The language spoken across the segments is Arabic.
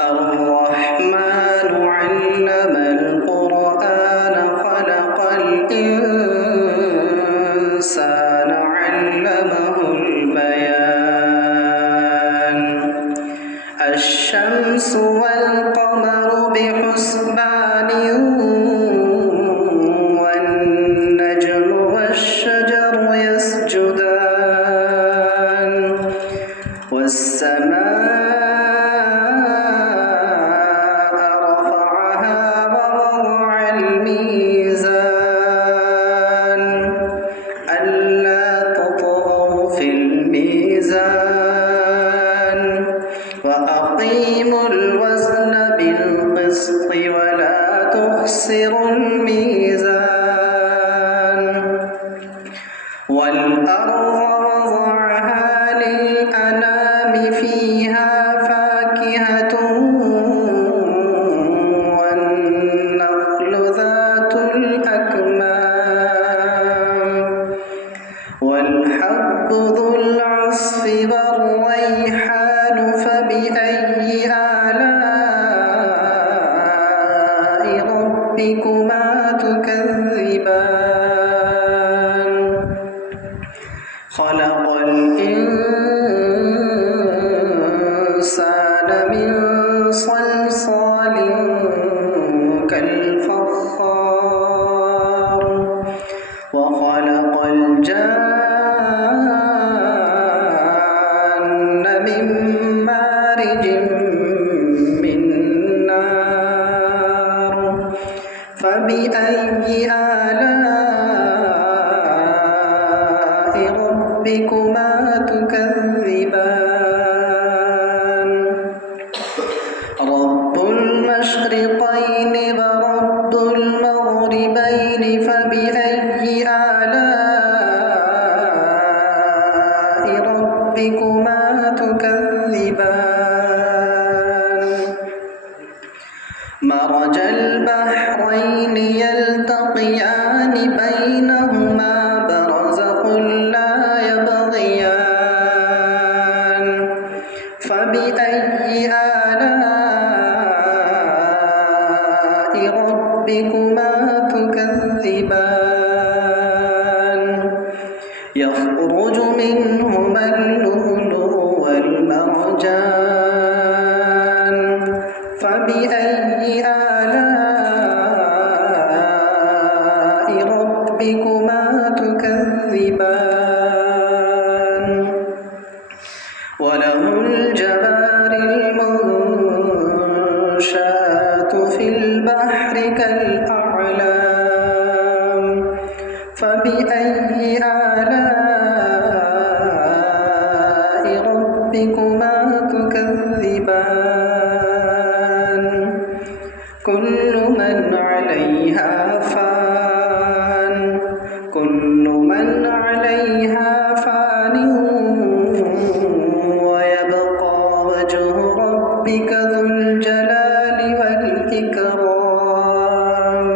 الرحمن علم القرآن خلق الإنسان علمه البيان الشمس والقمر بحسبان والنجم والشجر يسجدان والسماء الميزان ألا تطغوا في الميزان وأقيموا الوزن بالقسط ولا تخسروا الميزان والأرض وضعها للأنام فيها فاكهة والحب ذو العصف والريحان فبأي آلاء ربكما تكذبان خلق الإنسان من صلصال كالفخار وخلق الجان من مارج من نار فبأي آلاء ربكما تكذبان رب المشرقين ورب المغربين فبأي آلاء ربكما تكذبان مرج البحرين يلتقيان بينهما برزخ لا يبغيان فبأي آلاء ربكما تكذبان يخرج منهما اللؤلؤ والمرجان فبأي آلاء ربكما تكذبان وله الجوار المنشآت في البحر كالأعلام فبأي آلاء ربكما تكذبان كل من عليها فان كل من عليها فان ويبقى وجه ربك ذو الجلال والإكرام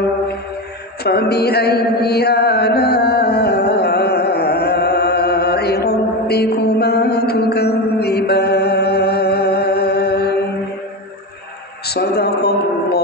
فبأي آلاء ربكما تكذبان صدق الله